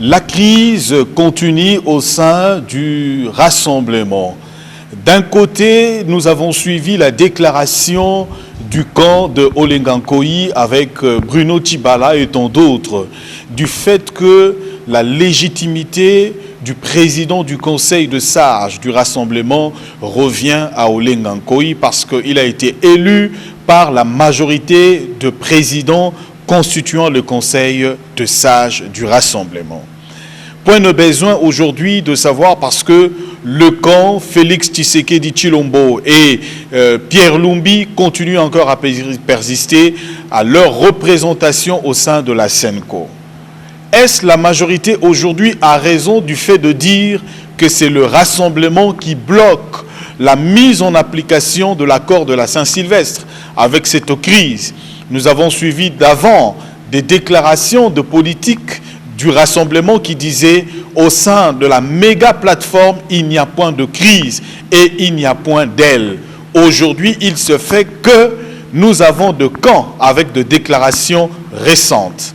La crise continue au sein du rassemblement. D'un côté, nous avons suivi la déclaration du camp de Olengankoï avec Bruno Tshibala et tant d'autres, du fait que la légitimité du président du conseil de sages du rassemblement revient à Olengankoï parce qu'il a été élu par la majorité de présidents constituant le conseil de sages du rassemblement. Point de besoin aujourd'hui de savoir parce que le camp Félix Tshisekedi Tshilombo et Pierre Lumbi continuent encore à persister à leur représentation au sein de la SENCO. Est-ce la majorité aujourd'hui a raison du fait de dire que c'est le rassemblement qui bloque la mise en application de l'accord de la Saint-Sylvestre avec cette crise? Nous avons suivi d'avant des déclarations de politique du rassemblement qui disaient au sein de la méga plateforme, il n'y a point de crise et il n'y a point d'aile. Aujourd'hui, il se fait que nous avons de camps avec des déclarations récentes.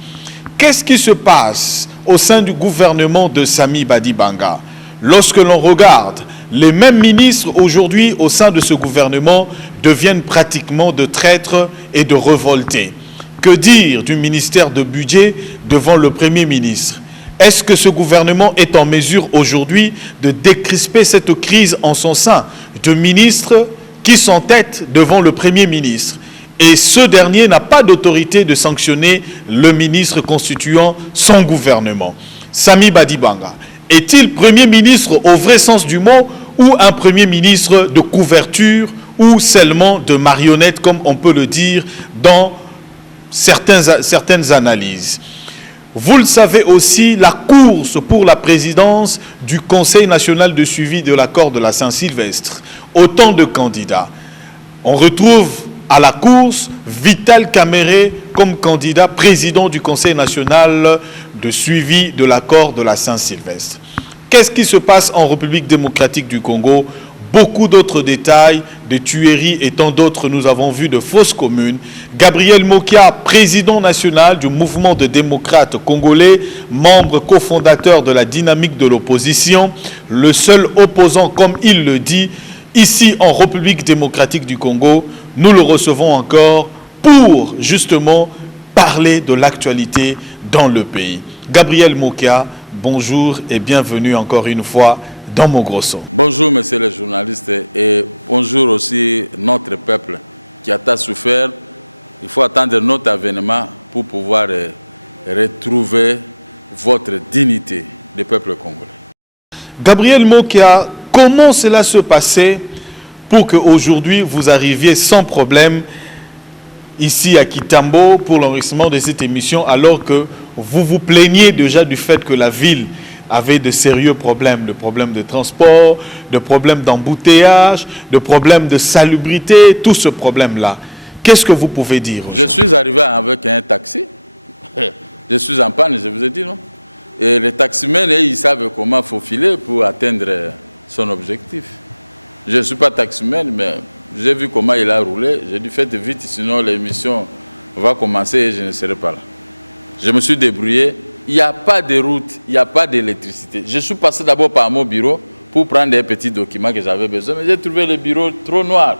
Qu'est-ce qui se passe au sein du gouvernement de Sami Badibanga? Lorsque l'on regarde, les mêmes ministres aujourd'hui au sein de ce gouvernement deviennent pratiquement de traîtres et de révoltés. Que dire du ministère de budget devant le Premier ministre? Est-ce que ce gouvernement est en mesure aujourd'hui de décrisper cette crise en son sein? De ministres qui s'entêtent devant le Premier ministre. Et ce dernier n'a pas d'autorité de sanctionner le ministre constituant son gouvernement. Sami Badibanga, est-il Premier ministre au vrai sens du mot ou un Premier ministre de couverture ou seulement de marionnette, comme on peut le dire dans certaines analyses? Vous le savez aussi, la course pour la présidence du Conseil national de suivi de l'accord de la Saint-Sylvestre. Autant de candidats. On retrouve à la course Vital Kamerhe comme candidat président du Conseil national de suivi de l'accord de la Saint-Sylvestre. Qu'est-ce qui se passe en République démocratique du Congo? Beaucoup d'autres détails, de tueries et tant d'autres, nous avons vu de fausses communes. Gabriel Mokia, président national du mouvement de démocrates congolais, membre cofondateur de la dynamique de l'opposition, le seul opposant, comme il le dit, ici en République démocratique du Congo. Nous le recevons encore pour justement parler de l'actualité dans le pays. Gabriel Mokia, bonjour et bienvenue encore une fois dans Mogrosso. Bonjour monsieur le journaliste et bonjour aussi notre peuple qui a tant souffert. Il faut attendre notre avènement pour pouvoir retrouver votre dignité du peuple congolais. Gabriel Mokia, comment cela se passait pour qu'aujourd'hui vous arriviez sans problème ici à Kitambo pour l'enregistrement de cette émission alors que vous vous plaignez déjà du fait que la ville avait de sérieux problèmes, de problèmes de transport, de problèmes d'embouteillage, de problèmes de salubrité, tout ce problème-là. Qu'est-ce que vous pouvez dire? Je suis arrivé avec un taxi. Je suis en panne, je vous ai dit, non? Et les taximens, ils savent comment faufiler pour atteindre son objectif. Je ne suis pas taximan, mais j'ai vu comment il a roulé. J'ai dit, faites vite, sinon l'émission va commencer et je ne serai pas là. Je me suis débrouillé. Il n'y a pas de route, il n'y a pas d'électricité. Je suis passé d'abord par mon bureau pour prendre des petits documents que j'avais besoin, mais j'ai trouvé le bureau trop noir.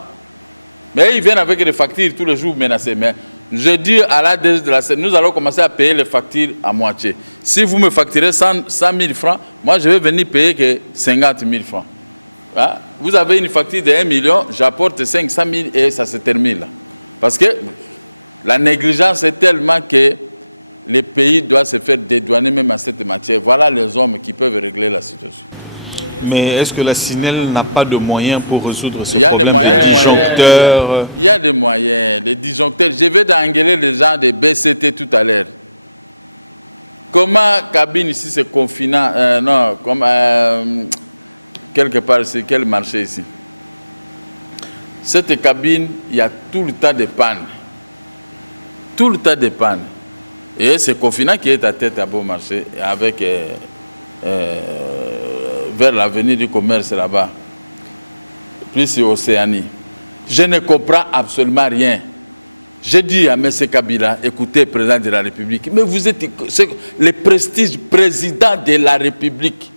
Mais ils viennent avec des factures tous les jours menacés. Mais je dis à la DG de la scène, nous allons commencer à payer les factures à moitié. Si vous me facturez 100 000 francs, moi je vais venir payer que 50 000 francs. Hein? Vous avez une facture de 1 million, j'apporte 500 000 et ça se termine là. Parce que la négligence est tellement que les pays doivent se faire dédouaner même à cette matière. Voilà les hommes qui peuvent régler la situation. Mais est-ce que la SINEL n'a pas de moyens pour résoudre ce problème? Il y a des moyens. Disjoncteurs. Il y a des moyens, des disjoncteurs. Je vais engueuler les gens de BCT tout à l'heure. Comment cabine ici c'est confinant? Non, comme quelque part, c'est quel marché ici? Cette cabine, il y a tout le temps de panne. Tout le temps de panne. Et c'est Confinant qui est à tête à Bon Marché, avec vers l'avenue du commerce là-bas, plus Océanie. Je ne comprends absolument rien. J'ai dit à M. Kabila, écoutez, président de la République, mais vous êtes le prestige président de la République.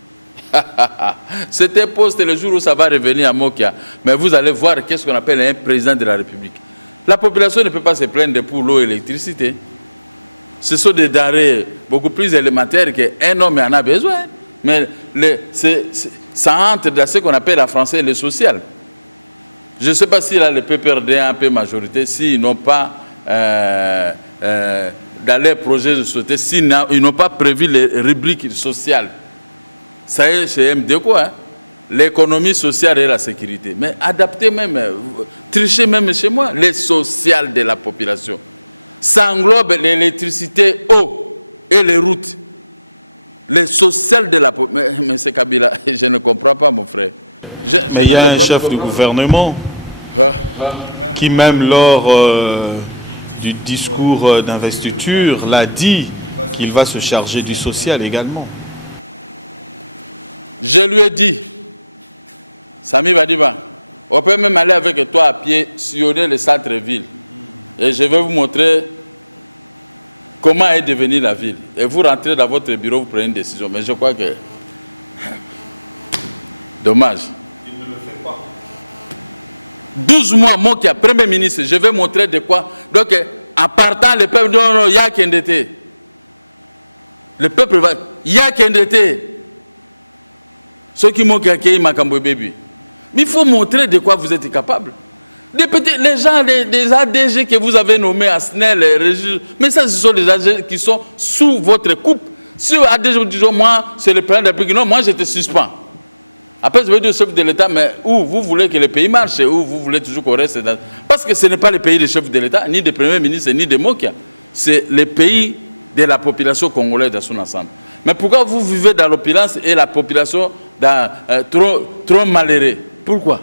C'était poste le jour où ça va revenir à Mokia. Mais vous allez voir qu'est-ce qu'on appelle un président de la République. La population ne peut pas se plaindre pour l'eau et l'électricité. Ce sont des denrées beaucoup plus élémentaires qu'un homme en a besoin. Mais ça entre dans ce qu'on appelle en français le social. Je ne sais pas si là, le PPRD a un peu majorité, s'ils n'ont pas, dans les projets de société, s'ils n'ont pas prévu les rubriques sociales. Ça y est, chez MD quoi, hein? L'économie sociale et la sécurité. Mais adapter même, tricher même chez moi, les sociales de la population. Ça englobe l'électricité, eau et les routes. Les sociales de la population. Mais c'est Kabila, je ne comprends pas, mon frère. Mais il y a un chef du gouvernement qui même lors du discours d'investiture l'a dit qu'il va se charger du social également. Je lui ai dit, Sami Badiba, on peut même aller avec toi à pied, sillonner le centre-ville. Et je vais vous montrer comment est devenue la ville. Et vous rentrez dans votre bureau, vous prenez une décision. Mais je crois que... Dommage. 12 mois, moi qui est Premier ministre, je vais montrer de quoi. Donc, en partant, le peuple dit non, il y a qu'un été. Le peuple va. Il y a qu'un été. Ceux qui m'ont accueilli, Makambo Baby. Mais il faut montrer de quoi vous êtes capable. Les gens, des ADG que vous avez nommés à SNEL, mais ça, ce sont des ADG qui sont sous votre coupe. Si ADG vous dit, moi, c'est le président de la République, non, moi, je te suspends. Après, je vais dire au chef de l'État, mais où vous voulez que le pays marche, où vous voulez toujours qu'on reste dans... Parce que ce n'est pas le pays des chefs de l'État, ni des premiers ministres, ni des Mokia. C'est le pays de la population congolaise dans son ensemble. Mais pourquoi vous vivez dans l'opulence et la population dans, trop malheureux? Pourquoi?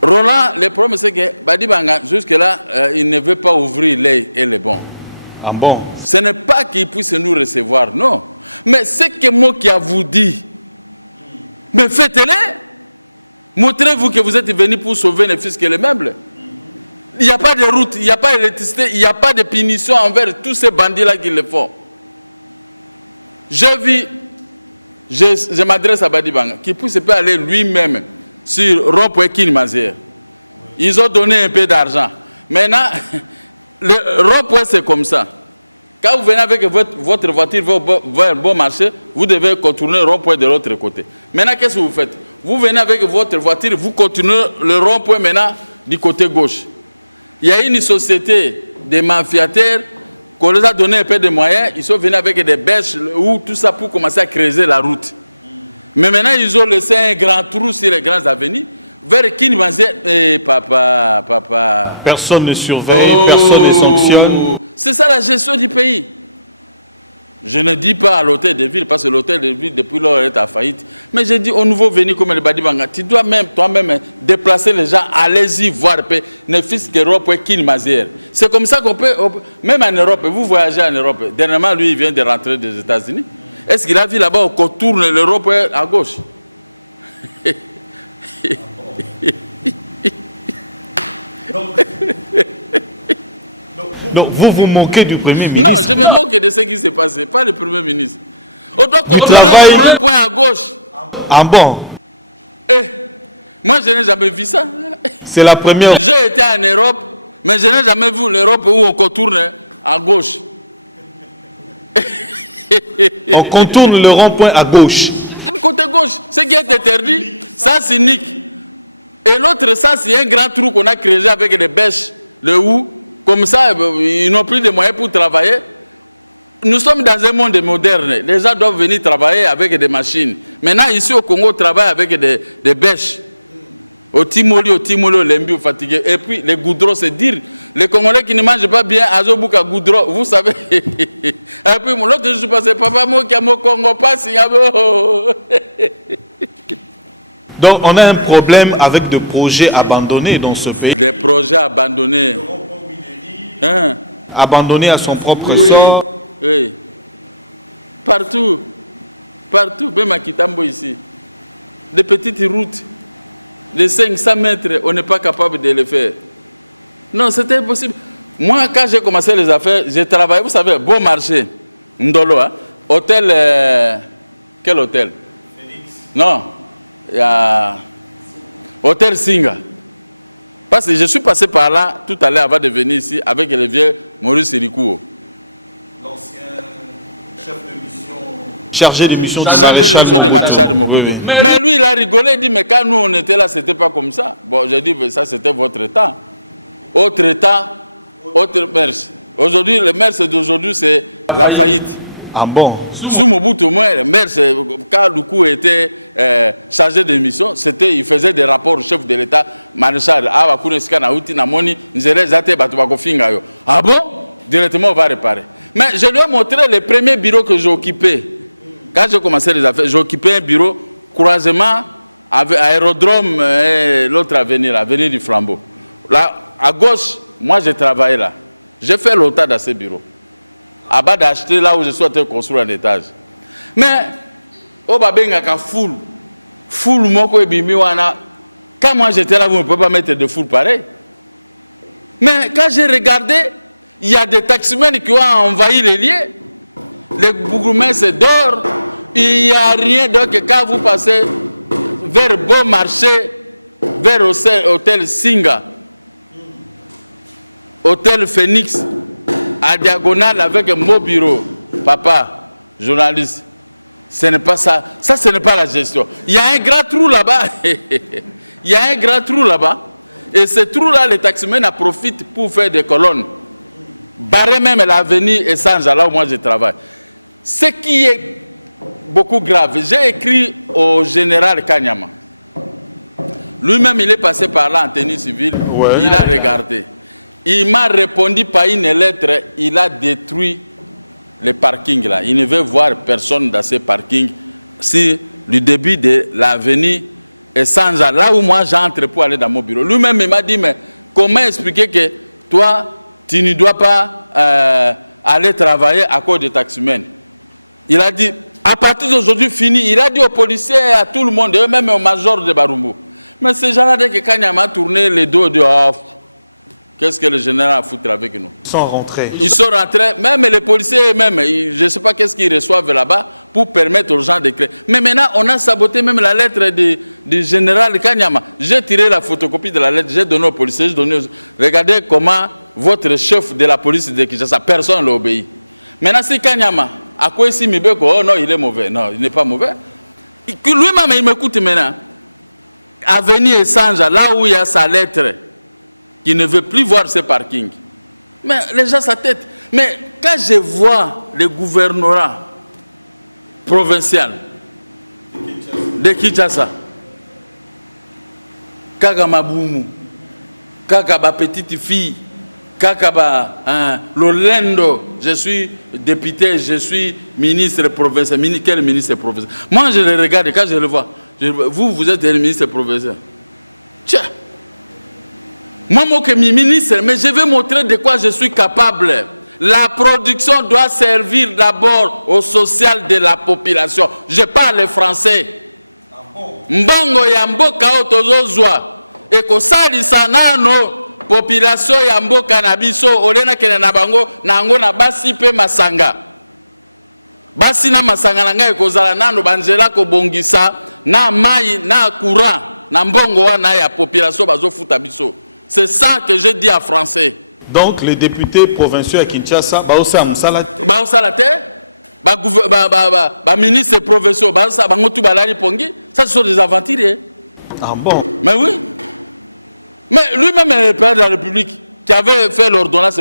Roland, le problème c'est que Badibanga, jusque-là, il ne veut pas ouvrir l'œil et le bon. Ah bon? Ce n'est pas qu'il puisse nous recevoir, non. Mais c'est que moi qui a vous dit, mais faites-le. Montrez-vous que vous êtes venu pour sauver les fils et les meubles. Il n'y a pas de route, il n'y a pas d'électricité, il n'y a pas de punition envers tous ces bandits-là qui le font. Je m'adresse à Badibanga, qui puisse pas aller lui-même sur rond-point Kinmazer. Ils ont donné un peu d'argent. Maintenant, le rond-point c'est comme ça. Quand vous venez avec votre voiture vers un bon marché, vous devez contourner le rond-point de l'autre côté. Maintenant, qu'est-ce que vous faites? Vous venez avec votre voiture, vous continuez le rond-point maintenant du côté gauche. Il y a une société de mafiataires qu'on les a donné un peu de moyens. Ils sont venus avec des bêches ou tout ça pour commencer à creuser la route. Mais maintenant, ils ont laissé un grand trou sur les grandes avenues. Vers qui ils vont dire, papa. Personne ne surveille, personne ne sanctionne. C'est ça la gestion du pays. Je ne dis pas à l'hôtel de ville, parce que l'hôtel de ville, depuis lors, est à faillite. Mais je dis au nouveau venu comme le Badibanga, tu dois même toi-même déplacer les gens, allez-y voir, ne fût-ce qu'Europe et Kinmazer. C'est comme ça qu'on peut, même en Europe, vous voyagez en Europe. Dernièrement, lui, il vient de rentrer des États-Unis. Est-ce qu'il a vu là-bas qu'on tourne l'Europe à gauche? Donc vous vous moquez du Premier ministre? Non, je me moque de ce qui s'est passé, pas le Premier ministre. On doit contourner le rond-point à gauche. Ah bon? Moi, je n'ai jamais vu ça. C'est la première. J'ai été en Europe, mais je n'ai jamais vu l'Europe où on contourne à gauche. On contourne le rond-point à gauche. Le côté gauche, ce qui est interdit, ça c'est unique. Et l'autre, ça c'est un grand trou qu'on a créé avec des bêches, le hou. Comme ça, ils n'ont plus de moyens pour travailler. Nous sommes dans un monde moderne. Les gens doivent venir travailler avec des machines. Maintenant, ici au Congo, on travaille avec des bêches. Au Timoli, Lembi, fatigué. Et puis, les goudrons, c'est dire. Les Congolais qui ne mangent pas bien, Azobouka goudron, vous savez. Et puis, l'autre, je suis passé, papa, moi, qui a mon Congo, pas si. Donc, on a un problème avec des projets abandonnés dans ce pays. Des projets abandonnés. Hein? Abandonnés à son propre oui, sort. Oui. Partout. Partout, même à Kitambo ici. Des petites routes de 500 mètres, on n'est pas capable de les faire. Non, c'était impossible. Moi, quand j'ai commencé les affaires, j'ai travaillé, vous savez, Bon Marché, Ndolo, hein, hôtel, quel hôtel? Félix. Non, il y a hôtel Singa. Parce que je suis passé par là tout à l'heure avant de venir ici avec le vieux Maurice Irikouo. L'ancien chef de mission, chargé de mission du maréchal de Mobutu. Oui. Mais lui, il a rigolé, il dit, mais quand nous on était là, c'était pas comme ça. Bon, j'ai dit, ça c'était votre temps. Autre temps, autre mers. Aujourd'hui, le mers d'aujourd'hui, c'est la faillite. Ah bon? Sous Mobutu, moi, le mers, quand Lukou était chargé de mission, il faisait des rapports au chef de l'État, maréchal. Ah bon? Directement, on va réparer. Mais je lui ai montré le premier bureau que j'ai occupé. Quand j'ai commencé les affaires, j'ai occupé un bureau, croisement, avec aérodrome et l'autre avenue du Flambeau. Là, à gauche, moi j'ai travaillé là. J'ai fait longtemps dans ce bureau. À bas d'acheter là où je suis en train de construire un étage. Mais, au Babengaka foule moko et bimiwana. Quand moi j'étais là, vous ne pouvez pas mettre de foule pareil. Mais quand j'ai regardé, il y a des taximens qui ont envahi les lieux. Les bourgmestres d'or, il n'y a rien. Donc quand vous passez vers Bon Marché, vers hôtel Singa, hôtel Phoenix, à diagonale avec un beau bureau, papa, journaliste, ce n'est pas ça. Ça, ce n'est pas la gestion. Il y a un grand trou là-bas. Il y a un grand trou là-bas. Et ce trou-là, les taximens en profitent pour faire des colonnes. Barrer même l'avenue et Sanja, là où moi je travaille. Ce qui est beaucoup grave, j'ai écrit au général Kanyama. Lui-même, il est passé par là en tenue civile. Ouais. Il a regardé. Il m'a répondu par une lettre. Il a détruit les parkings là. Il ne veut voir personne dans ces parkings. C'est le début de l'avenue et Sanja, là où moi j'entre pour aller dans mon bureau. Lui-même, il m'a dit, mais comment expliquer que toi, tu ne dois pas aller travailler à cause des taximens? Il a dit, à partir d'aujourd'hui, fini. Il a dit aux policiers et à tout le monde, même au major de Barumbu. Mais ces gens-là, dès que Kanyama a tourné les dos, dit, oh, qu'est-ce que le général a foutu avec nous? Ils sont rentrés. Ils sont rentrés, même les policiers, même, je ne sais pas qu'est-ce qu'ils reçoivent là-bas pour permettre aux gens de créer. Mais maintenant, on a saboté même la lettre du général Kanyama. J'ai tiré la photocopie de la lettre, j'ai donné aux policiers, regardez comment votre chef de la police de Kinshasa, personne ne l'a obéi. Maintenant, si Kanyama, à quoi ici Mibeko, oh non, il est mauvais. Non, il n'est pas mauvais. Lui-même, il m'écoute maintenant. Avenue Essanja, là où il y a sa lettre, qui ne veut plus voir ces parkings. Mais les gens, sa tête. Mais quand je vois le gouvernorat provincial de Kinshasa, Kakamaboumou, Kakaba petite fille, Kakaba Lolendo, je suis député, je suis ministre provincial. Quel ministre provincial? Moi, je le regarde, quand je le vois, vous êtes le ministre provincial. Tiens, moi, je suis ministre, mais je vais montrer de quoi je suis capable. La production doit servir d'abord au social de la population. Je parle français. Mbango ya mboka otozozwa ekosalisa nano population ya mboka na biso olena kene na bango nango na basi pe masanga. Basi na masanga na ngai ekozala nano banzela ko bongisa na mai na courant na mbongo wana ya population bazofuta biso. C'est ça que je dis en français. Donc les députés provinciaux à Kinshasa, Baosa Msalate, ministres provinciaux, ça ce sont des aventuriers. Ah bon? Mais oui. Mais lui-même est le père de la République qui avait fait l'ordonnance.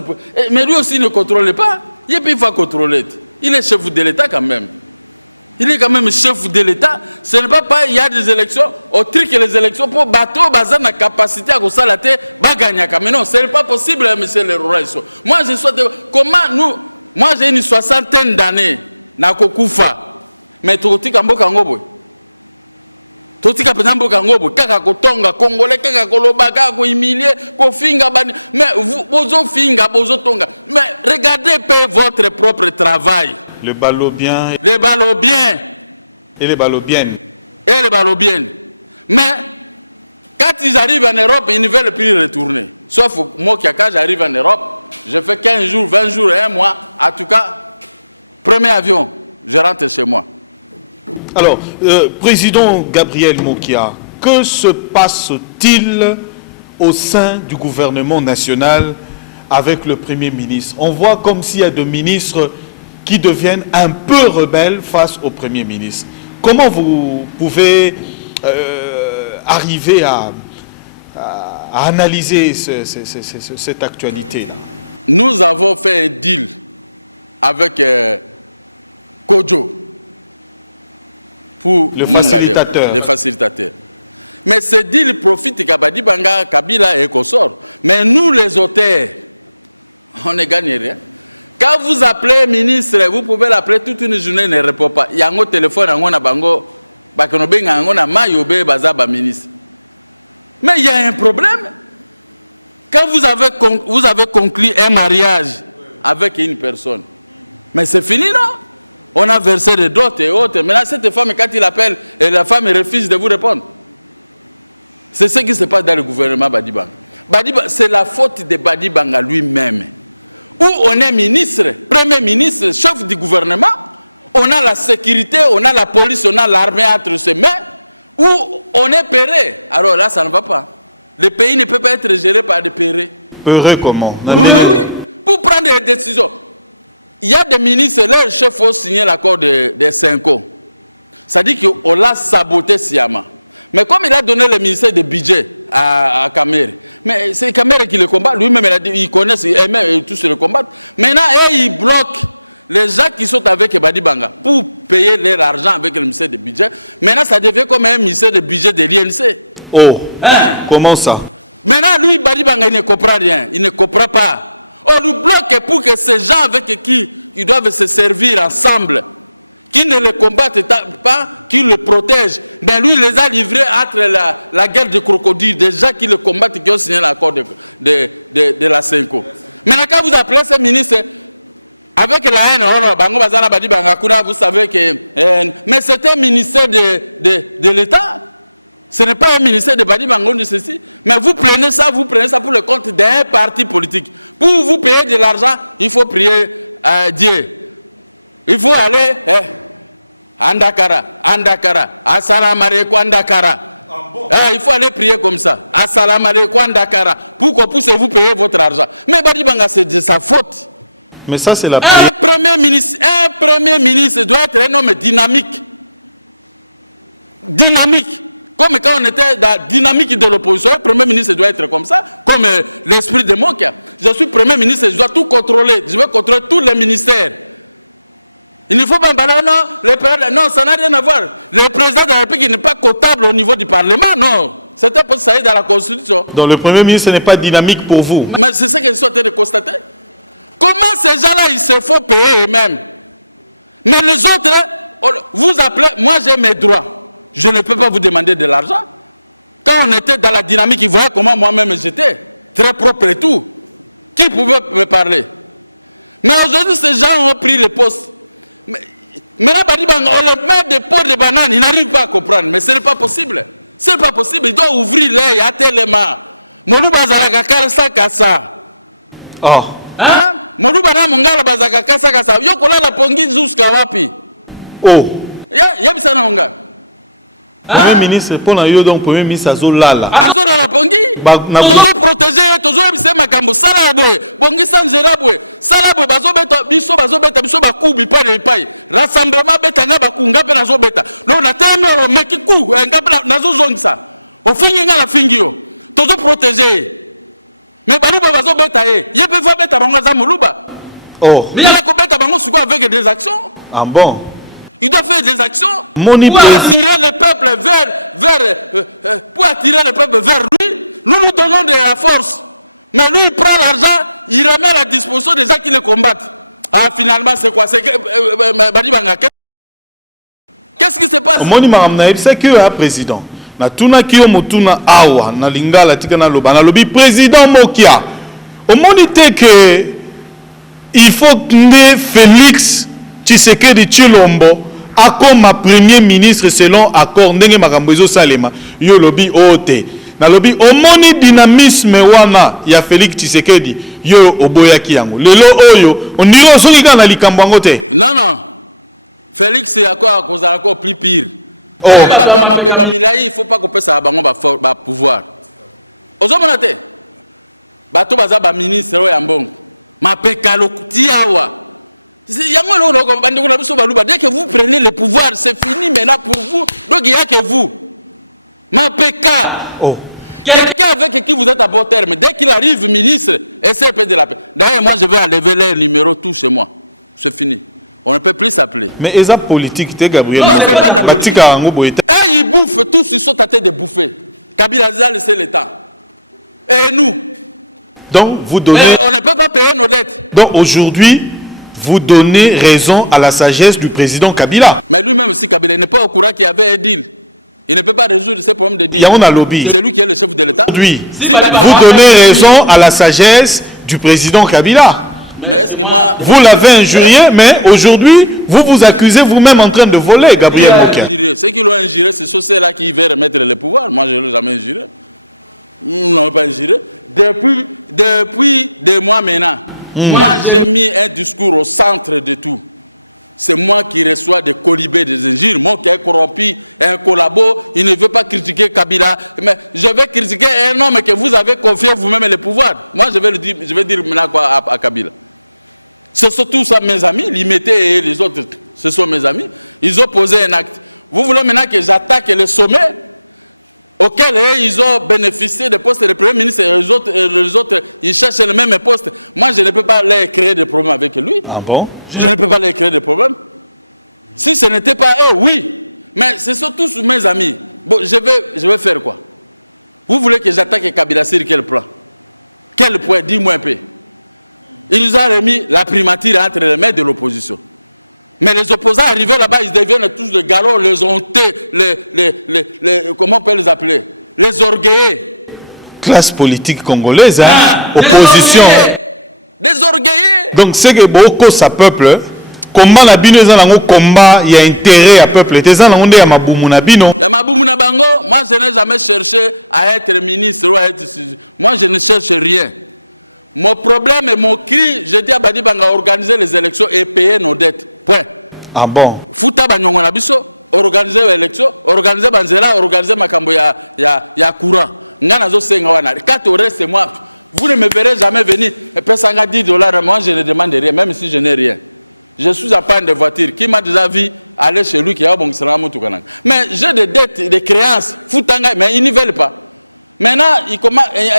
Mais lui aussi ne contrôlait pas. Il peut pas contrôler. Il est chef de l'État quand même. Il est quand même chef de l'État. Ce n'est pas il y a des élections, au truc que les élections pour bateau, bazar na capacité à consalater, bagagner. Mais non, ce n'est pas possible, monsieur le roi. Moi, je souhaite. Comment moi j'ai une 60aine d'années, na kokufa. Mais tu kamboka ngobo. Tu kamboka ngobo. Kaka kotonga congolais, kaka koloba, kaka ko humilier, ko finga bani. Mais vous finga, vous tonga. Mais regardez votre propre travail. Le ballobien. Les ballobiens. Et les ballobiennes. Et les ballobiennes. Mais, quand ils arrivent en Europe, ils ne veulent plus retourner. Sauf moi qui quand j'arrive en Europe, je fais 15 jours, 20 jours, 1 mois. En tout cas, premier avion, je rentre chez moi. Alors, Président Gabriel Mokia, que se passe-t-il au sein du gouvernement national avec le Premier ministre? On voit comme s'il y a des ministres qui deviennent un peu rebelles face au Premier ministre. Comment vous pouvez arriver à analyser cette actualité-là? Nous avons fait un deal avec Kodjo pour le facilitateur. Le facilitateur. Mais ce deal profite Kabadi Banga, Kabila et Kosor. Mais nous les auteurs, on ne gagne rien. Quand vous appelez ministre, vous pouvez l'appeler toute une journée, il ne répond pas. Il y a un téléphone, il y a un bango, il y a un mayobe, ministre. Mais il y a un problème. Quand vous avez conclu un mariage avec une personne, mais c'est fini, non? On a versé des dots et autres. Maintenant, cette femme, quand il appelle, et la femme refuse de vous répondre. C'est ce qui se passe dans le gouvernement Badibanga. C'est la faute de Badibanga lui-même. Où on est ministre, premier ministre, chef du gouvernement, on a la sécurité, on a la police, on a l'armée entre ses mains, où on est péré. Alors là, ça ne va pas. Le pays ne peut pas être géré par des pérés. Péré comment? Oui. Pour prendre des décisions. Il y a des ministres, leur chef faut signer l'accord des 5 ans. Ça dit qu'on l'a saboté sciemment. Mais comme il a donné le ministère de budget à Kamere, mais c'est Kamere qui le combat, lui-même il connaît, il aime tous le combattre. Maintenant, il bloque les gens qui sont avec Badibanga pour payer leur argent avec le ministère de budget. Maintenant, ça devient comme un ministère de budget de l'INC. Oh, comment ça? Maintenant, lui, Badibanga, il ne comprend rien, il ne comprend pas. On lui bloque pour que ces gens avec qui ils doivent se servir ensemble, qui ne le combattent pas, qui le protègent. Mais lui, il les a livrés entre la guerre de crocodile, des gens qui le combattent, qui ont signé l'accord de la Senko. Maintenant, quand vous appelez ce ministre, avec la haine, vous savez que... mais c'est un ministère de l'État. Ce n'est pas un ministère de Badi Bango de ceci. Mais vous prenez ça pour le compte d'un parti politique. Pour vous payer de l'argent, il faut prier à Dieu. Il faut aller... Andakara, Assalamu alaikum Andakara. Il faut aller prier comme ça. Assalamu alaikum Andakara. Pour qu'on puisse vous payer votre argent. Mais Badi Banga, c'est de sa faute. Mais ça, c'est la un premier ministre doit être un homme dynamique. Dynamique. Comme quand on était dans la dynamique de l'opposition, le premier ministre doit être comme ça, comme l'esprit de Mokia. Je suis premier ministre, je dois tout contrôler. Je vais contrôler tous les ministères. Il ne faut pas parler, non, ça n'a rien à voir. Le président de la République n'est pas comptable au niveau du Parlement, non. C'était pour ça dans la Constitution. Donc le premier ministre n'est pas dynamique pour vous. Mais c'est ça que je suis en train de constater. Comment ces gens-là, ils se font payer eux-mêmes? Mais les autres, vous appelez, moi j'ai mes droits. Je ne peux pas vous demander de l'argent. Quand on était dans la dynamique, ils voyaient comment moi-même j'étais. Très propre et tout. Qui pouvait me parler? Mais aujourd'hui, ces gens ont pris les postes. Maintenant, on le met des pots de bananes. Ils n'arrivent pas à comprendre. Mais ce n'est pas possible. Ce n'est pas possible. Il doit ouvrir l'œil à tellement. Monou bazalaka karsa kasa. Oh. Hein? Monou bana mongala bazalaka kasa kasa. Yokola la pongi jusqu'à wapi. Oh. Yebisa na mongala. Premier ministre, pour la donc premier ministre Azolala. Azolala pongi. Tozo protéger, tozo ebise makambo sala boy. Pongi sanjera boy. Sala boy bazo beta biso ba kubi pa de pai. Rassemblement beta nga ba kunga pe nazo beta. Lo na temi lo meki ku nga nazo zongisa. O fingi nga na fingi yo. Tozo protéger. Mais baluba bazo beta yebe va beta bango za muluba. Oh. Mais ya ko beta bango suko avec des actions. Ah bon. Il doit faire des actions pour attirer le peuple pour attirer le peuple vers lui. Nous nous donnons de la force. Mais lui, il prend l'argent, il remet à la disposition des gens qui le combattent. Ah, finalement, c'est quoi? C'est qu'est-ce qui se passe? C'est que, président, na tuna kiyo mutuna awa, na lingala tika na loba, na lobi président Mokia. Au monité que il faut que Félix Tshisekedi Tshilombo comme premier ministre selon accord ndenge makambo ezo salema yo lobi ote Nalobi omoni dynamisme wana ya Félix Tshisekedi yo oboyaki yango. Lelo oyo on dirait soki kana likambo yango te. Non non. Félix c'est encore plus pire. Oh. Il faut pas qu'on puisse avoir pouvoir. Ozomona te. Bato baza ba ministre ya mbongo. Mapeka lotiawa. Dès que vous prenez le pouvoir, c'est fini maintenant pour vous. Donc il n'y a que vous. Mapeka. Oh. Quelqu'un avec qui vous êtes à bon terme, dès qu'il arrive ministre, essayez de la paix. D'ailleurs, moi je vais enlever leur numéro tout chez moi. C'est fini. On ne peut plus s'appeler. Mais est-ce politique, Gabriel? Non, c'est pas de la politique. Et ils bouffent, tous ils sont à tête de bouffer. Kabila a laissé l'État. Et nous? Donc vous donnez... Et on ne peut pas payer nos dettes. Donc aujourd'hui, vous donnez raison à la sagesse du président Kabila. Mais lui-même aussi, Kabila n'est pas au courant qu'il y avait un deal. Il ne peut pas résoudre ces problèmes de deal. Il y a un lobby. C'est lui qui est le chef de l'État. Aujourd'hui, vous donnez raison à la sagesse du président Kabila. Mais est-ce que moi... Vous l'avez injurié, mais aujourd'hui, vous vous accusez vous-même en train de voler, Gabriel Mokia. Ceux qui l'ont injuré, c'est ceux-là qui veulent remettre le pouvoir. Moi, je ne l'ai jamais injuré. Nous n'avons pas injuré. Depuis des mois maintenant, moi, j'ai mis un discours au centre de tout. C'est moi qui reçois des colibés, des injures. Moi qui ai corrompu un collabo, il ne veut pas critiquer Kabila. Mais je vais critiquer un homme que vous avez confié vous-même le pouvoir. Moi, je vais dire maintenant quoi à Kabila. Ce sont tous mes amis, Limité et les autres, ce sont mes amis. Ils ont posé un acte. Vous voulez maintenant que j'attaque le sommet auquel ils ont bénéficié des postes de Premier ministre et les autres, ils cherchent le même poste. Moi, je ne peux pas leur créer des problèmes avec lui. Ah bon? Je ne peux pas leur créer des problèmes. Si ce n'était pas eux, oui. Mais ce sont tous mes amis. Bon, je vais faire quoi? Vous voulez que j'attaque Kabila sur quel plan? Quel point? Dis-moi un peu. Il nous a remis la primature entre les mains de l'opposition. Mais les opposants arrivés là-bas, ils deviennent tous des galops, les hontés, comment on peut les appeler? Les orgueillés. Classe politique congolaise, hein? Opposition. Des orgueillés. Donc c'est que beaucoup ça peuple, combat la bino, combat, il y a intérêt à peuple. T'es en onde ya mabumu na bino. La mabumu na bango, moi je n'ai jamais cherché à être ministre ou à être... Moi je ne cherche rien. Mon problème et mon cri, je dis à Badi Banga, organiser les élections et payer nos dettes. Point. Ah bon? Fouta Banyongo Nabiso, organiser les élections, organiser Banzela, organiser Makambo ya courant. Ngana zo senga wana. Quand au reste, moi, vous ne me verrez jamais venir. Et puis ça $10, moi je ne demande rien, même si je n'ai rien. Je suis en panne de voiture. Qui m'a déjà vu aller chez lui qui a bon mais j'ai des dettes, des créances. Foutanga, mais ils ne veulent pas. Maintenant, il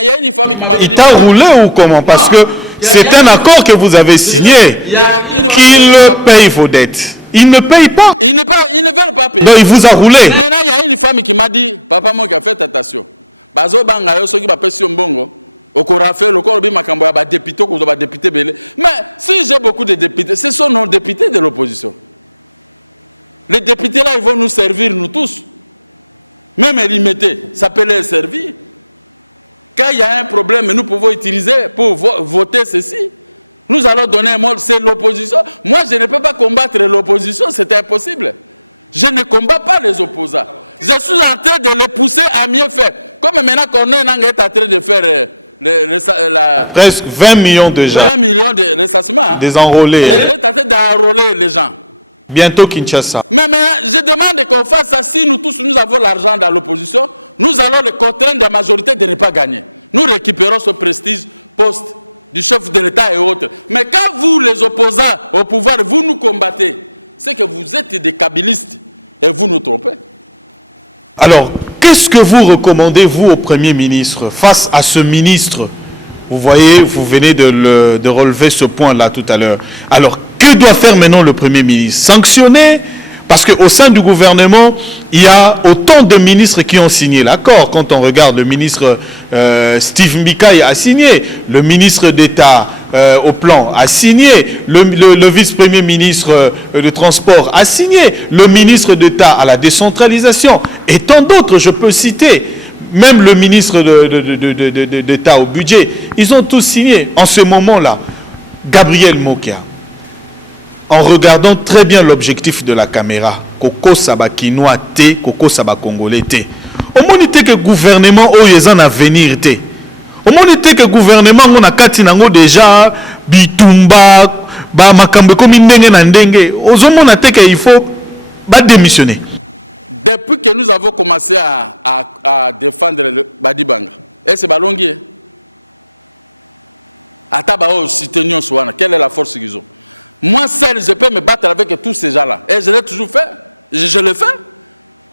y a une femme qui m'avait dit... Il t'a roulé ou comment? Parce que c'est un accord que vous avez signé. Qu'il paye vos dettes. Il ne paye pas. Il ne veut pas payer. Non, il vous a roulé. Maintenant, il y a une femme qui m'a dit, papa, moi qui a fait attention. Bazo banga yo soki ba pesi mbongo. Okora fait le corps bi makambo ya ba député ko ba député belé. Mais si j'ai beaucoup de députés, ce sont nos députés de l'opposition. Les députés là, ils vont nous servir nous tous. Même limité, ça peut les servir. Quand il y a un problème, nous pouvons utiliser pour voter ceci. Nous allons donner un mot, c'est l'opposition. Moi, je ne peux pas combattre l'opposition, c'est impossible. Je ne combats pas les opposants. Je suis en train de les pousser à mieux faire. Comme maintenant qu'on est en train de faire presque 20 millions de gens. 20 millions de ressassements. Des enrôlés. Il est en train d'enrôler les gens. Bientôt Kinshasa. Mais je demande qu'on fasse ça. Si nous tous, nous avons l'argent dans l'opposition, nous allons le contraindre de la majorité de ne pas gagner. Nous récupérons ce prestige poste du chef de l'État et autres. Mais quand vous, les opposants au pouvoir, vous nous combattez, c'est que vous êtes des kabylistes et vous nous trompez. Alors, qu'est-ce que vous recommandez, vous, au Premier ministre, face à ce ministre? Vous voyez, vous venez de relever ce point-là tout à l'heure. Alors, que doit faire maintenant le Premier ministre? Sanctionner? Parce qu'au sein du gouvernement, il y a autant de ministres qui ont signé l'accord. Quand on regarde le ministre Steve Mikaï a signé, le ministre d'État au plan a signé, le vice-premier ministre de Transport a signé, le ministre d'État à la décentralisation, et tant d'autres, je peux citer. Même le ministre d'État au budget, ils ont tous signé. En ce moment-là, Gabriel Mokia, en regardant très bien l'objectif de la caméra, Koko Saba Kinois T, Koko Saba Congolais T, Au moins que le gouvernement est en avenir. Au moins que le gouvernement on a kati nango déjà bitumba ba makambe comme ndenge na ndenge. Ozomona te que il faut démissionner. Depuis que nous avons commencé à défendre le Badibanga, et c'est Balongi. Atabao Sitenyon Souana, quelle est la force qu'ils ont? Moi seul, je peux me battre avec tous ces gens-là. Et je l'ai toujours fait. Je le fais.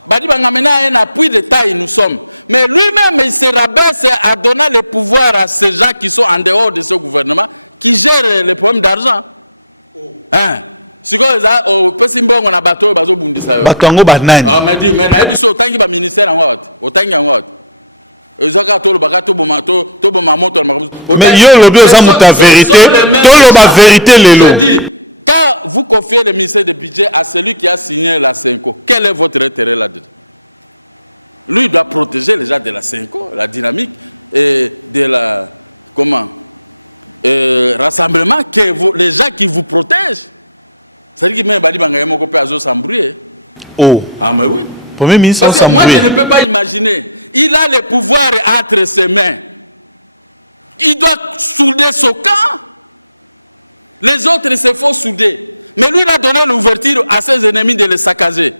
Badibanga maintenant a un appui de taille, nous sommes. Mais lui-même, il se rabaisse à donner le pouvoir à ces gens qui sont en dehors de ce gouvernement, qui gèrent les problèmes d'argent. Hein? Si on a un bateau, on a un bundisa. On m'a dit, mais il y a un ministère en haut. Autant en haut. Mais il y a la vérité. Je dis, quand vous confiez le ministère du budget à celui qui a signé la CENCO, quel est votre intérêt là-dedans? Lui, il doit protéger les gens de la CENCO, la dynamique et de la rassemblement, les gens qui vous protègent. C'est-à-dire que même Badibanga Yamoko peut s'embrouiller. Oh. Ah, mais oui. Premier ministre, parce que moi, je ne peux pas imaginer. Il a le pouvoir entre ses mains. Il doit souder son camp. Les autres se font souder. Mais lui, il a donné l'ouverture à ses ennemis de les saccager.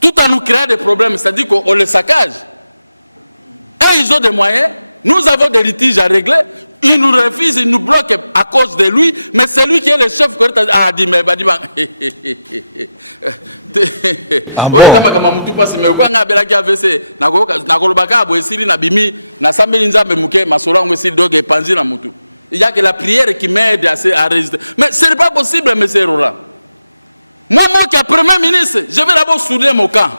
Tout en nous créant des problèmes. C'est-à-dire qu'on les saccage. Et ils ont des moyens. Nous avons des litiges à régler. Il nous refuse, il nous bloque à cause de lui, mais c'est lui qui est le chef. Ah, dit, mais Badibanga. Ah bon? Il n'y a que la prière qui m'aide à résister. Mais ce n'est pas possible, M. Roland. Moi, qui est Premier ministre, je vais d'abord souder mon camp.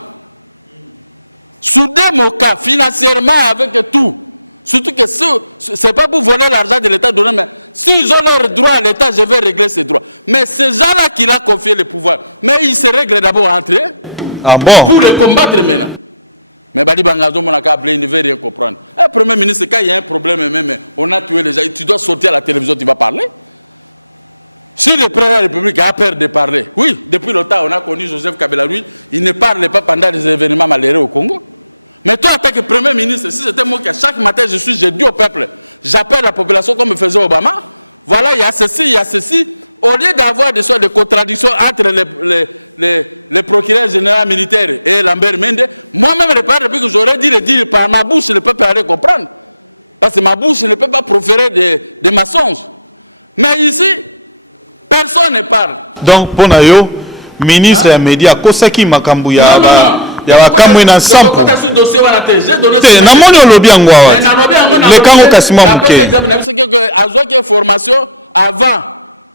Souder mon camp financièrement avec tout. Surtout que ce n'est pas pour voler l'argent de l'État donné, mais s'ils ont leurs droits à l'État, je vais régler ces droits. Mais ces gens-là qui l'ont confié le pouvoir, mais ils se règlent d'abord entre eux. Ah bon? Pour les combattre maintenant. Mais Badibanga il ne veut rien comprendre. Le Premier ministre, quand il y a un problème, même, on a tué les gens, tu dois sortir à la télévision, tu vas parler. Si le président de la République a peur de parler, oui, depuis longtemps, on a connu Joseph Kabila, lui, il ne parle pas pendant des événements malheureux au Congo. Mais toi, en tant que Premier ministre, si c'était moi qui, chaque matin, je dis au peuple, j'appelle la population comme faisait Obama, voilà, il y a ceci, il y a ceci. Au lieu d'avoir des sortes de contradictions entre les procureurs généraux militaires et Lambert Mende, moi-même, depuis que j'aurais dit le dire par ma bouche, le peuple allait comprendre. Parce que ma bouche ne peut pas proférer des mensonges. Mais ici, personne ne parle. Donc, pour nous, ministre des médias, Kosaki Makambouya. Non. Il y a un sample. Quand tu as dossier, j'ai donné ce formation avant.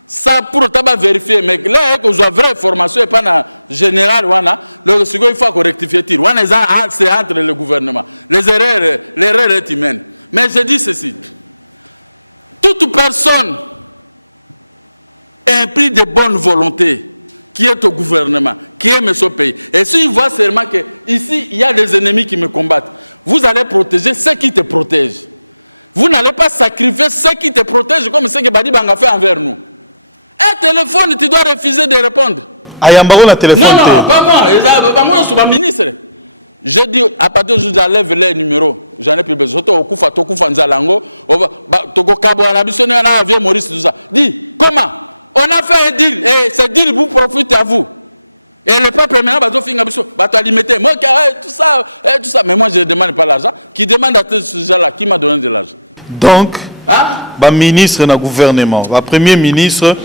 Ça pour vérifier. Mais là, que je vraie formation et pas en général, il faut rectifier. C'est entre le gouvernement. L'erreur est humaine. Mais je dis ceci. Toute personne implie de bonne volonté qui est au gouvernement, qui aime son pays. Et s'il voit seulement qu'ici, il y a des ennemis qui me combattent, vous allez protéger ceux qui te protègent. Vous n'allez pas sacrifier ceux qui te protègent comme ce que Badibanga fait envers nous. Un téléphone, tu dois refuser de répondre. Non, pas moi. Je suis pas ministre. J'ai dit, à partir de j'enlève les numéros. J'en ai plus besoin. Dis, comment? On a fait un deal, et ce deal vous profite à vous. Et le peuple maintenant va alimenter. Moi, tout ça. Mais moi, je ne demande pas l'argent. Qui demande à ce gens-là, qui m'a donné de l'argent? Donc, le ministre dans le gouvernement, le premier ministre,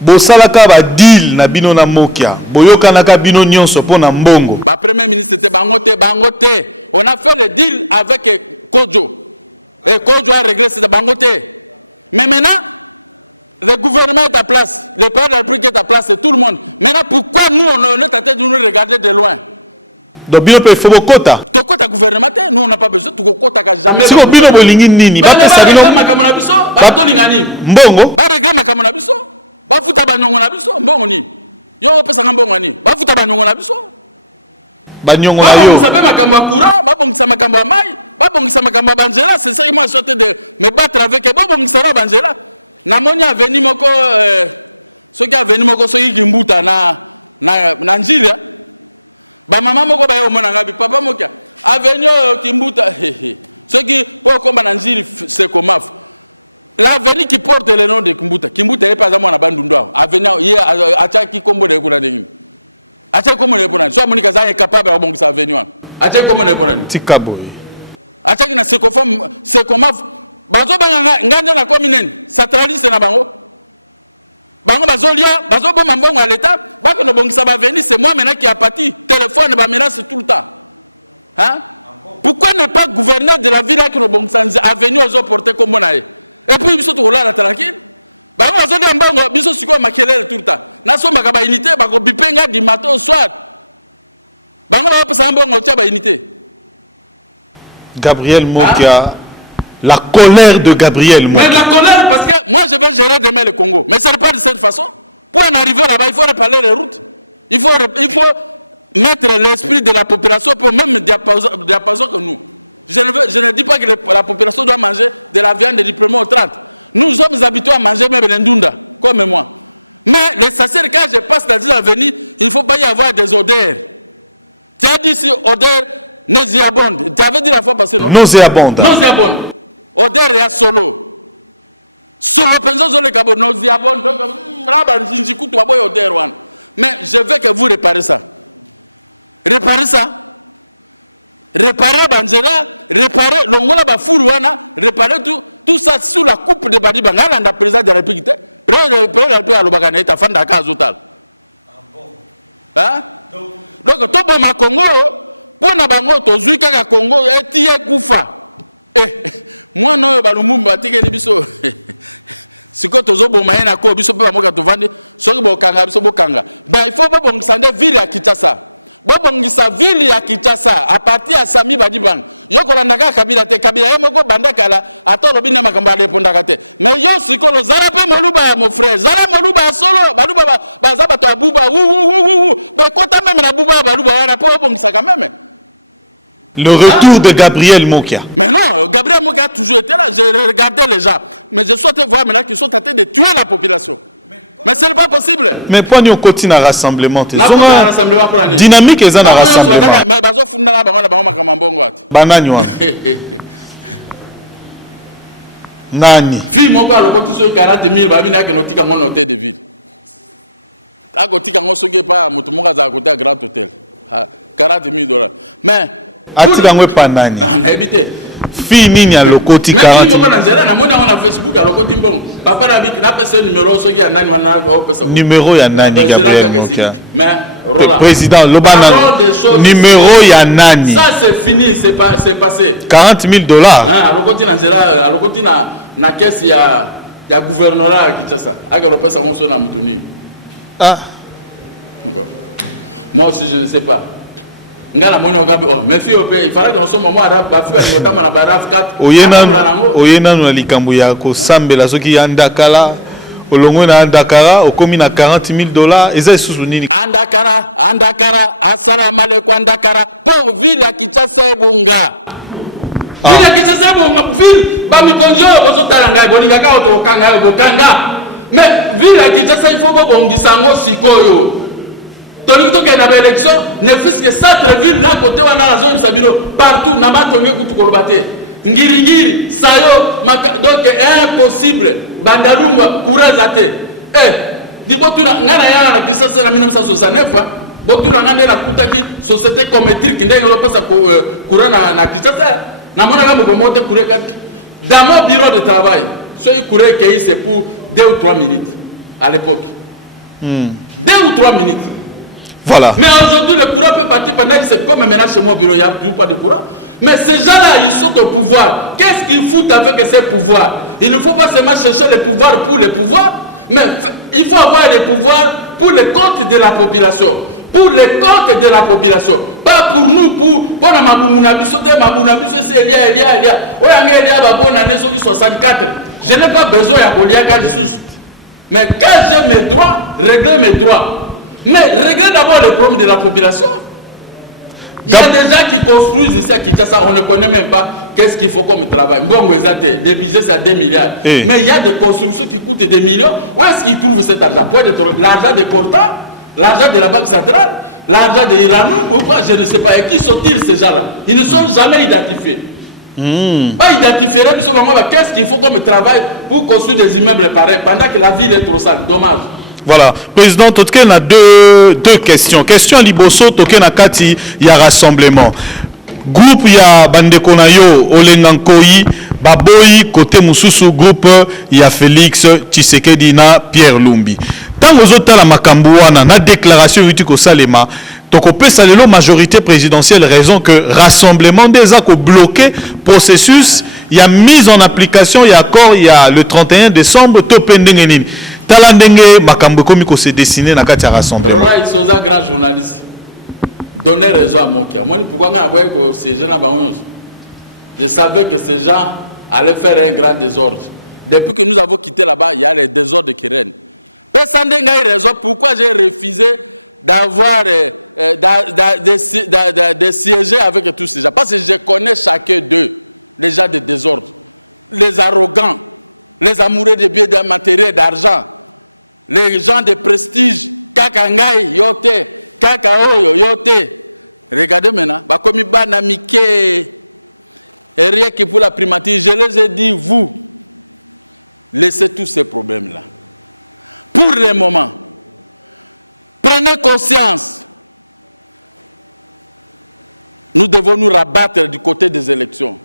Bosalaka va deal na bino na mokia. Boyoka na bino nyonso po na mbongo. Le premier ministre était bangote. On a fait le deal avec Kodjo. Et Kodjo a réglé cette bangote. Mais maintenant, le gouvernement est à place, le président de la République est à place, c'est tout le monde. Maintenant, pourquoi nous, on est en train de nous regarder de loin? Donc, il faut que quota. Tu quota gouvernement, nous, on n'a pas besoin, tu quota jamais. Si vous avez besoin nini, ba régler c'est ça, moi, je de me battre avec Banjela. Namoni a venu moko ceux qui a venu moko ceux qui mbuta na njila ba mama moko ba yo mona ngabi papa mokia Avenue Kimbuta, ceux qui pour comme Nanjiri c'est comme l'avenue qui porte le nom de Kimbuta. Kimbuta est pas à moi na bandundwa. Avenue hier acha qui combo de kuna ndingi. Acha combo de kuna. Soit Monica Zaya est capable de bon sa avenue. Acha combo de kuna. Tikaboy. Acha qui na c'est comme bazo benga ngande na commune centraliste na bango. Bango bazolia bazo bon mambongo à l'état, ba que no bongisa ba venir c'est moi maintenant qui a parti téléphone ba menace tout le temps. Hein? Pourquoi ne pas gouverner de la ville qui no bongisa avenue aux porter comme on a? Et puis biso to la tranquille. Bango bazolia mbongo biso siko makelele tout le temps. Na so makaba unité ba ko bipenga du matin au soir. Bango ba pesa mbongo tia ba unité. Gabriel Mokia, la colère de Gabriel Mokia. Mais la colère, parce que moi je vais gérer demain le Congo. Mais ce n'est pas de cette façon. Pour en arriver là-bas, il faut reparler les routes. Il faut mettre l'esprit de la population pour même diapason que nous. Je ne dis pas que la population doit manger de la viande de diplômé au 30. Nous sommes habitués à manger même les ndunda, comme moi. Mais les sacerdotes, quand je passe dans l'avenir, il ne faut pas y avoir des odeurs. Tu as dit ici odeur nauséabonde. Tu avais dit la fois passée, non? Nauséabonde. Nauséabonde. Odeur et solo. Solo penso sur le cabo nauséabonde. Mais je veux que vous réparez ça. Réparez ça. Réparez Banzera, réparez l'ongola Bafourouana, réparez tout ça sous la coupe de Badi Bangala, la président de la République. Président de la République à l'Obagana, il a fait un cas total. Hein? Donc, tout le monde Congo, pour na bango tozui kaka Congo eti kufa. Moi non balumumba tikeli biso. Siko tozo bomaye na ko biso pe bamoka tovandi soki bokanga biso bokanga. Ben il faut pas bongisa ville ya Kinshasa. Bongisa ville ya Kinshasa à partir ya Sami Badibang. Yo kolandaka kabila te kabila ye moko bandakala atolobi na makambo alépondaka te. Mais yo siko lo zala pe moluba ya mon frère. Zala moluba solo baluba baza bato abuba wu. Mais kota même na buba baluba wana po bongisa quand même. Le retour de Gabriel Mokia. Mais non, Gabriel Mokia a toujours été là. Je regardais les gens. Mais je souhaitais voir maintenant qu'ils sont en train de tuer la population. Mais ce n'est pas possible. Mais pour nous continuer à rassemblement. La rassemblement pour l'année. Dynamique et un rassemblement. Mais bazo funda la bango la bango makamambongo ati. Bananywa. Nani. Fille moko alokoti so 40 000 babina ke notika ngo hôtel de ville. Akotika ngo soki pa mutu moko za côté à grand hôtel. 40 000 $. Mais atika ngo pa nani. On habité. Fille nini alokoti 40 000. Mais moko na moni na Facebook alokoti mbongo. Papa na biki na pesa numéro soki ya nani wana ko pesa. Numéro ya nani Gabriel Mokia. Mais Roland. Président Lobana. Numéro ya nani. Ça c'est fini, c'est passé. 40 000 $. Hein, alokoti na nzela, alokoti na caisse ya gouvernorat qui ça ça. Aka lo pesa ngo so na mutuni. Ah. Bon. Moi aussi je ne sais pas. Ngana moni okabe oh mais fille il fallait que nous sommes moment arabe ba fille ba tama na baraf 4 oyena na likambo ya ko sambela soki yandakala olongo na andakara okomi na 40 000 $. Eza isusu nini andakara assalamu alaikum andakara po ville ya Kinshasa ebonga. Ville ya Kinshasa ebonga ville ba mikonjo bozo talanga bolinga ka otokanga bokanga. Mais ville ya Kinshasa il faut pas bongisa ngo sikoyo. Tony qui a une élection, ne fût-ce que centre-ville, là, côté où on a la zone Sabino, partout, n'a pas tourné coup de colbaté. Ngiri, Sayo, donc impossible. Bandalunga, Kourazate. Dis Botuna, Nana Yana, qui s'est en 1969, Botuna Nanda, la Koutaki, société commétrique, qui n'a pas sa Kourana, na Kinshasa, n'a pas de Kourekat. Dans mon bureau de travail, ce Kourekai, c'est pour 2 ou 3 minutes, à l'époque. 2 ou 3 minutes. Voilà. Mais aujourd'hui, le courant peut partir pendant que c'est comme maintenant chez moi au bureau, il n'y a toujours pas de courant. Mais ces gens-là, ils sont au pouvoir. Qu'est-ce qu'ils foutent avec ces pouvoirs? Il ne faut pas seulement chercher le pouvoir pour le pouvoir, mais il faut avoir le pouvoir pour le compte de la population. Pour le compte de la population. Pas pour nous, pour la Mabounabi, sauter Mabounabi, c'est Elia. Oui, Elia, bonne année, 64. Je n'ai pas besoin de Golia, mais quand j'ai mes droits, régler mes droits. Mais réglez d'abord le problème de la population. Il y a des gens qui construisent ici à Kinshasa, on ne connaît même pas qu'est-ce qu'il faut comme travail. Bon, des budgets, c'est à 2 milliards. Mais il y a des constructions qui coûtent des millions. Où est-ce qu'ils trouvent cet argent? L'argent de Corta, l'argent de la Banque centrale. l'argent de Iranou, pourquoi je ne sais pas. Et qui sont-ils ces gens-là? Ils ne sont jamais identifiés. Pas identifiés, qu'est-ce qu'il faut comme travail pour construire des immeubles pareils pendant que la ville est trop sale? Dommage. Voilà, président Totken a deux questions. Question à Liboso, Totken a Kati, il y a rassemblement. Groupe, il y a Bandekonayo, Olengankoi, Baboyi, côté Moussousou, groupe, il y a Félix Tshisekedi na Pierre Lumbi. Tant aux autres, la Makambouana, na déclaration Utiko Salema, Tokopé Salelo, majorité présidentielle, raison que rassemblement des accords bloqué, processus, il y a mise en application, il y a accord, il y a le 31 décembre, Topendengenin. Talandenge, Makambo Komiko s'est dessiné dans le rassemblement. Rola Isoza, grand journaliste, donnait raison à Mokia. Moi, pourquoi ces gens je savais que ces gens allaient faire un grand désordre. Depuis que nous avons quitté là-bas, il y a les désordres qui règnent. Personne n'a raison pourquoi j'ai refusé d'avoir de siéger avec tous ces gens. Parce que je connais chacun d'eux, les gens de désordre, les arrogants, les amoureux de biens, de matériel, d'argent, les gens de prestige, Kakangai, Yote, Kakaoyo, Yote. Regardez maintenant, comme il y a Mike, et rien que pour la primature, je les ai dit, vous, laissez tous ces problèmes-là. Pour le moment, prenez conscience. Nous devons nous rabattre du côté des élections.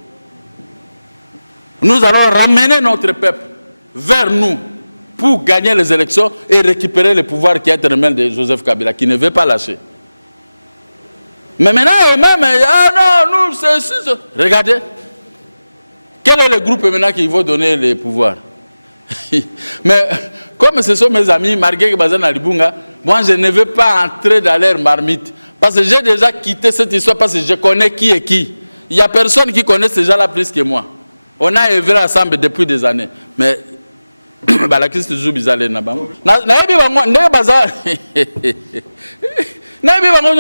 Nous allons ramener notre peuple vers nous pour gagner les élections et récupérer le pouvoir qui est dans les mains de Joseph Kabila, qui ne veut pas lâcher. Mais maintenant, nous, c'est... Regardez, quel est le groupe maintenant qui va donner le pouvoir? Mais comme ce sont mes amis, Marguerite Bazan Alibunga, moi je ne veux pas entrer dans leur marmite. Parce que j'ai déjà quitté cette histoire parce que je connais qui est qui. Il n'y a personne qui connaît ces gens-là plus que moi. On a œuvré ensemble depuis des années. Mais la question est toujours bizarre.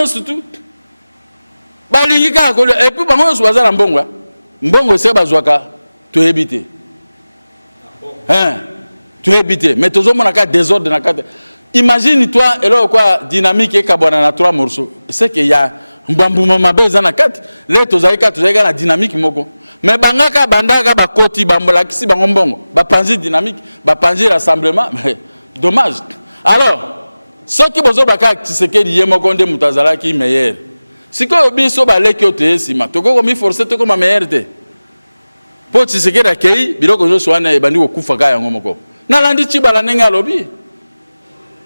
Surtout. Et puis, Mbongo, c'est Bazouaka. Tu es habité. Tu es habité. Mais tu as des désordre. Imagine-toi, et là, quoi, dynamique et Kabwana na 3 morceaux. C'est qu'il y a Mbambouma Bezana 4. Là, tu as la dynamique. Mais Bangaka, Bandaka, Bakoti, Bambola, Kisi, Bangombongo, Bapanzi dynamique, Bapanzi rassemblement. Dommage. Alors, ceux qui ont besoin de Tshisekedi, Yemokonde, Moutazala, qui est meilleur. Si tu as besoin de Tshisekedi, tu as forcé de comme meilleur. Pour Tshisekedi, accueilli, il faut que je sois un bandit au Koufaka. Nalandi Chibala Nenga Lobby.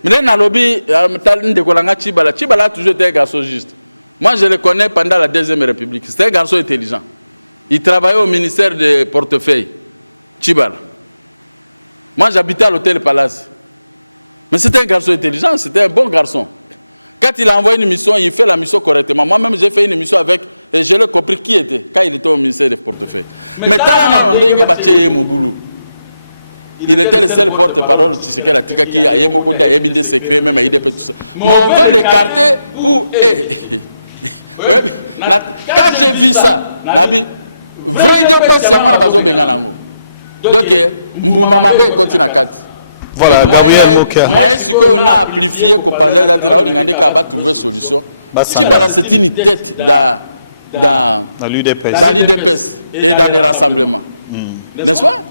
Mais dans le lobby, Chibala a toujours été un garçon juste. Moi, je le connais pendant la Deuxième République. C'était un garçon intelligent. Il travaillait au ministère des portefeuilles. Chibala. Moi, j'habitais à l'hôtel Palace. Mais c'était un garçon intelligent, c'était un bon garçon. Quand il a envoyé une mission, il fait la mission correctement. Moi-même, j'ai fait une mission avec, et je l'ai compris qui était, quand il était au ministère des portefeuilles. Mais il était le seul porte-parole de Tshisekedi qui a beaucoup de secrets, même il tout ça. Mais on veut l'écarter pour... Quand j'ai vu ça, vrai idée c'est moi la donc Mboumamabe continue à 4. Voilà, Gabriel Mokia. Moi, ce qu'on a amplifié, qu'on pensait à trouver une solution. C'est une tête dans l'UDPS et dans les rassemblements. N'est-ce pas?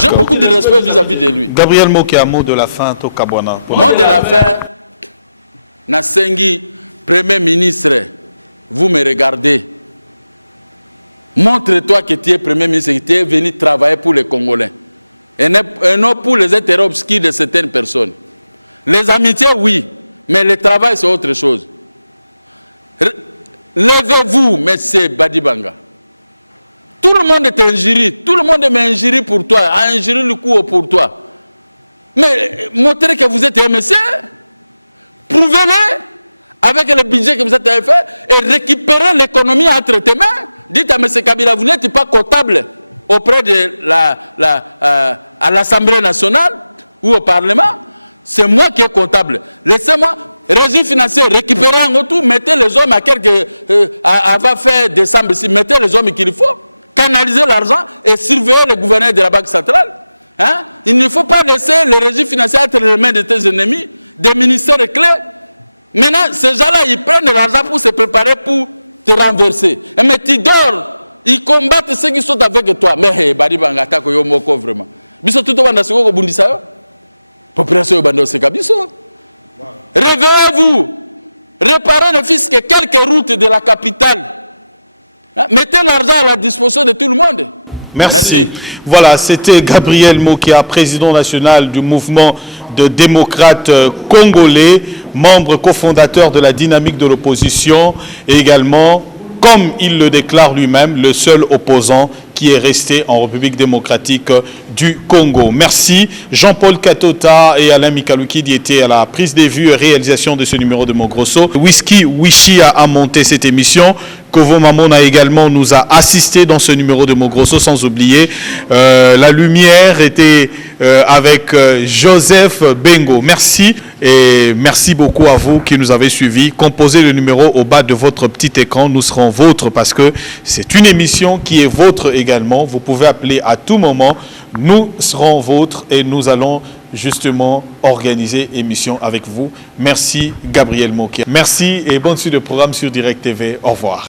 J'ai beaucoup de respect vis-à-vis de lui. Gabriel Mokia, mot de la fin, to Kabwana. Mot de la fin, Nasengi, Premier ministre, vous me regardez. Montre-toi que tu es Premier ministre, que tu es venu travailler pour les Congolais. Et non pour les intérêts obscurs de certaines personnes. Les amitiés, oui, mais le travail, c'est autre chose. Levez-vous, monsieur Badibanga. Tout le monde est injurié. Tout le monde m'injurie pour toi, a injurié le coup pour toi. Mais montrez que vous êtes un monsieur. Prouvez-le avec le budget que vous avez fait et récupérez l'économie entre tes mains. Dites à M. Kabila, vous n'êtes pas comptable auprès de à l'Assemblée nationale ou au Parlement. C'est moi qui est comptable. Laissez-moi, régime financier, récupérer en retour, mettez les hommes à quelques... va faire décembre ici, mettez les hommes qu'il faut. Canaliser l'argent et surveiller le gouverneur de la Banque centrale. Hein? Il ne faut pas laisser le régime financier entre les mains de tes ennemis, des ministères clés. Maintenant, ces gens-là, ils prennent de l'argent pour se préparer pour te renverser. Mais tu dors. Ils combattent ceux qui sont avec toi. Mais bari bangata ko yo moko vraiment. Biso tout banda siko ko bundisa yo. Population yo banda seka biso. Réveillez-vous. Réparez ne fût-ce que quelques routes de la capitale. Mettez l'argent à la disposition de tout le monde. Merci. Voilà, c'était Gabriel Mokia, président national du mouvement de démocrates congolais, membre cofondateur de la dynamique de l'opposition et également, comme il le déclare lui-même, le seul opposant qui est resté en République démocratique du Congo. Merci Jean-Paul Katota et Alain Mikalouki qui étaient à la prise des vues et réalisation de ce numéro de Mogrosso. Whisky Wishi a monté cette émission. Kovo Mamon a également nous a assisté dans ce numéro de Mogrosso, sans oublier la lumière était avec Joseph Bengo. Merci et merci beaucoup à vous qui nous avez suivis. Composez le numéro au bas de votre petit écran, nous serons vôtres parce que c'est une émission qui est vôtre également. Vous pouvez appeler à tout moment, nous serons vôtres et nous allons justement organiser émission avec vous. Merci Gabriel Mokia. Merci et bonne suite de programme sur Direct TV. Au revoir.